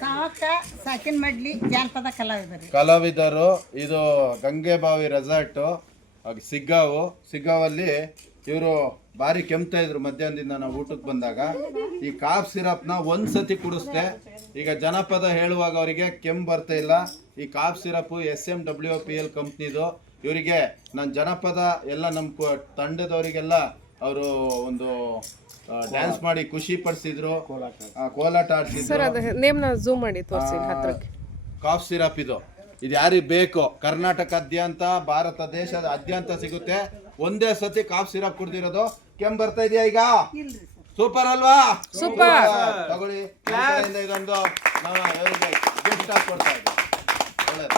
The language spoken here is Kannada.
ಸಾವಕ್ಕ ಸಾಕಿನ ಮಡ್ಲಿ ಜಾನಪದ ಕಲಾವಿದರು. ಇದು ಗಂಗೆಬಾವಿ ರೆಸಾರ್ಟು ಸಿಗ್ಗಾವಲ್ಲಿ ಇವರು ಭಾರಿ ಕೆಮ್ತಾ ಇದ್ರು ಮಧ್ಯಾಹ್ನದಿಂದ ನಾವು ಊಟಕ್ಕೆ ಬಂದಾಗ. ಈ ಕಾಫ್ ಸಿರಪ್ನ ಒಂದ್ಸತಿ ಕುಡಿಸ್ದೆ. ಈಗ ಜನಪದ ಹೇಳುವಾಗ ಅವರಿಗೆ ಕೆಮ್ಮು ಬರ್ತಾ ಇಲ್ಲ. ಈ ಕಾಫ್ ಸಿರಪ್ SMWPL ಕಂಪ್ನಿದು. ಇವರಿಗೆ ನಾನು ಜನಪದ ಎಲ್ಲ ನಮ್ಮ ತಂಡದವರಿಗೆಲ್ಲ ಅವರು ಒಂದು ಡ್ಯಾನ್ಸ್ ಮಾಡಿ ಖುಷಿ ಪಡಿಸಿದ್ರು, ಕೋಲಾಟ ಆಡಿಸಿದ್ರು. ಕಾಫ್ ಸಿರಪ್ ಇದು ಯಾರಿಗೆ ಬೇಕು ಕರ್ನಾಟಕದಾದ್ಯಂತ ಭಾರತ ದೇಶದ ಆದ್ಯಂತ ಸಿಗುತ್ತೆ. ಒಂದೇ ಸತಿ ಕಾಫ್ ಸಿರಪ್ ಕುಡ್ದಿರೋದು. ಕೆಮ್ಮು ಬರ್ತಾ ಇದೆಯಾ ಈಗ? ಸೂಪರ್ ಅಲ್ವಾ? ಸೂಪರ್ ತಗೊಳ್ಳಿ. ಇದೊಂದು ನಾವು ಗಿಫ್ಟ್ ಕೊಡ್ತಾ ಇದ್ದೀವಿ. ಒಳ್ಳೆಯದು.